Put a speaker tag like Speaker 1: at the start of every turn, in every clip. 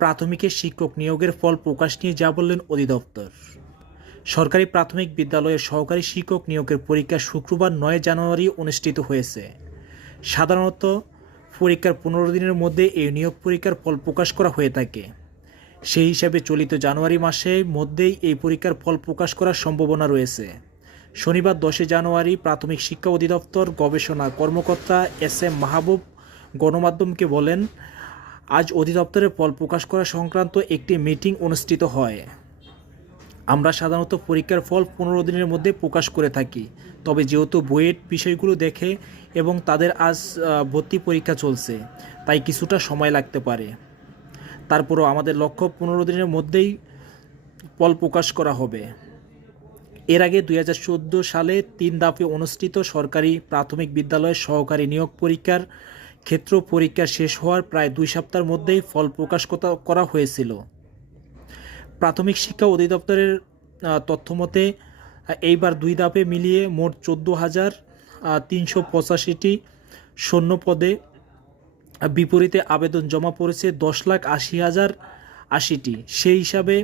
Speaker 1: প্রাথমিকের শিক্ষক নিয়োগের ফল প্রকাশ নিয়ে যা বললেন অধিদপ্তর। সরকারি প্রাথমিক বিদ্যালয়ের সহকারী শিক্ষক নিয়োগের পরীক্ষা শুক্রবার নয় জানুয়ারি অনুষ্ঠিত হয়েছে। সাধারণত পরীক্ষার পনেরো দিনের মধ্যে এই নিয়োগ পরীক্ষার ফল প্রকাশ করা হয়ে থাকে। সেই হিসাবে চলিত জানুয়ারি মাসের মধ্যেই এই পরীক্ষার ফল প্রকাশ করার সম্ভাবনা রয়েছে। শনিবার দশই জানুয়ারি প্রাথমিক শিক্ষা অধিদপ্তর গবেষণা কর্মকর্তা এস এম মাহবুব গণমাধ্যমকে বলেন আজ অধিদপ্তরের ফল প্রকাশ করা সংক্রান্ত একটি মিটিং অনুষ্ঠিত হয়। আমরা সাধারণত পরীক্ষার ফল পনেরো দিনের মধ্যে প্রকাশ করে থাকি। তবে যেহেতু বইয়ের বিষয়গুলো দেখে এবং তাদের আজ ভর্তি পরীক্ষা চলছে, তাই কিছুটা সময় লাগতে পারে। তারপরও আমাদের লক্ষ্য পনেরো দিনের মধ্যেই ফল প্রকাশ করা হবে। এর আগে দু হাজার চোদ্দ সালে তিন ধাপে অনুষ্ঠিত সরকারি প্রাথমিক বিদ্যালয়ের সহকারী নিয়োগ পরীক্ষার ক্ষেত্র পরীক্ষা শেষ হওয়ার প্রায় দুই সপ্তাহের মধ্যেই ফল প্রকাশ করা হয়েছিল। প্রাথমিক শিক্ষা অধিদপ্তরের তথ্যমতে এইবার দুই ধাপে মিলিয়ে মোট চোদ্দ হাজার তিনশো পঁচাশিটি শূন্য পদে বিপরীতে আবেদন জমা পড়েছে দশ লাখ আশি হাজার আশিটি। সেই হিসাবে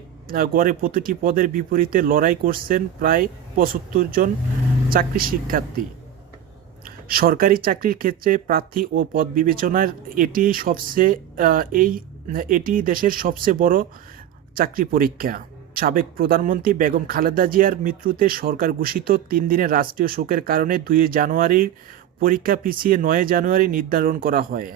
Speaker 1: গড়ে প্রতিটি পদের বিপরীতে লড়াই করছেন প্রায় পঁচাত্তর জন চাকরি শিক্ষার্থী। সরকারি চাকরির ক্ষেত্রে প্রার্থী ও পদ বিবেচনার এটি সবচেয়ে এই, এটি দেশের সবচেয়ে বড় চাকরি পরীক্ষা। সাবেক প্রধানমন্ত্রী বেগম খালেদা জিয়ার মৃত্যুতে সরকার ঘোষিত তিন দিনের রাষ্ট্রীয় শোকের কারণে দুই জানুয়ারির পরীক্ষা পিছিয়ে নয় জানুয়ারি নির্ধারণ করা হয়।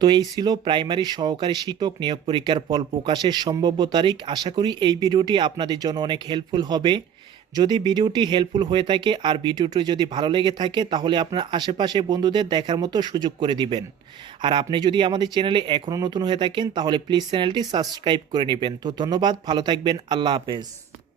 Speaker 1: তো এই ছিল প্রাইমারি সহকারী শিক্ষক নিয়োগ পরীক্ষার ফল প্রকাশের সম্ভাব্য তারিখ। আশা করি এই ভিডিওটি আপনাদের জন্য অনেক হেল্পফুল হবে। যদি ভিডিওটি হেল্পফুল হয়ে থাকে আর ভিডিওটি যদি ভালো লেগে থাকে, তাহলে আপনার আশেপাশে বন্ধুদের দেখার মতো সুযোগ করে দিবেন। আর আপনি যদি আমাদের চ্যানেলে এখনও নতুন হয়ে থাকেন, তাহলে প্লিজ চ্যানেলটি সাবস্ক্রাইব করে নেবেন। তো ধন্যবাদ, ভালো থাকবেন, আল্লাহ হাফেজ।